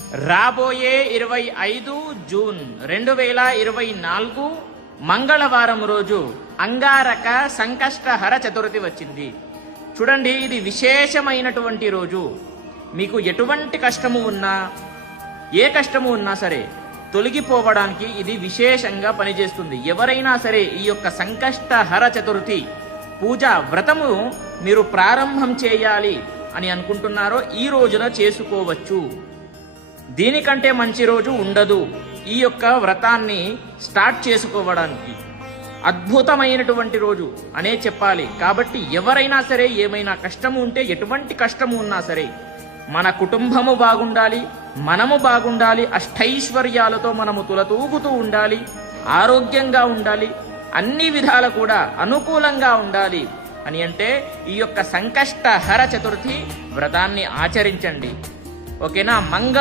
రాబోయే 25 జూన్ 2024 మంగళవారం రోజు అంగారక సంకష్టహర చతుర్థి వచ్చింది. చూడండి, ఇది విశేషమైనటువంటి రోజు. మీకు ఎటువంటి కష్టము ఉన్నా, ఏ కష్టము ఉన్నా సరే తొలగిపోవడానికి ఇది విశేషంగా పనిచేస్తుంది. ఎవరైనా సరే ఈ యొక్క సంకష్టహర చతుర్థి పూజ వ్రతము మీరు ప్రారంభం చేయాలి అని అనుకుంటున్నారో ఈ రోజున చేసుకోవచ్చు. దీనికంటే మంచి రోజు ఉండదు ఈ యొక్క వ్రతాన్ని స్టార్ట్ చేసుకోవడానికి. అద్భుతమైనటువంటి రోజు అనే చెప్పాలి. కాబట్టి ఎవరైనా సరే ఏమైనా కష్టము ఉంటే, ఎటువంటి కష్టము ఉన్నా సరే, మన కుటుంబము బాగుండాలి, మనము బాగుండాలి, అష్టైశ్వర్యాలతో మనము తులతూగుతూ ఉండాలి, ఆరోగ్యంగా ఉండాలి, అన్ని విధాల కూడా అనుకూలంగా ఉండాలి అని అంటే ఈ యొక్క సంకష్టహర చతుర్థి వ్రతాన్ని ఆచరించండి. ఓకేనా?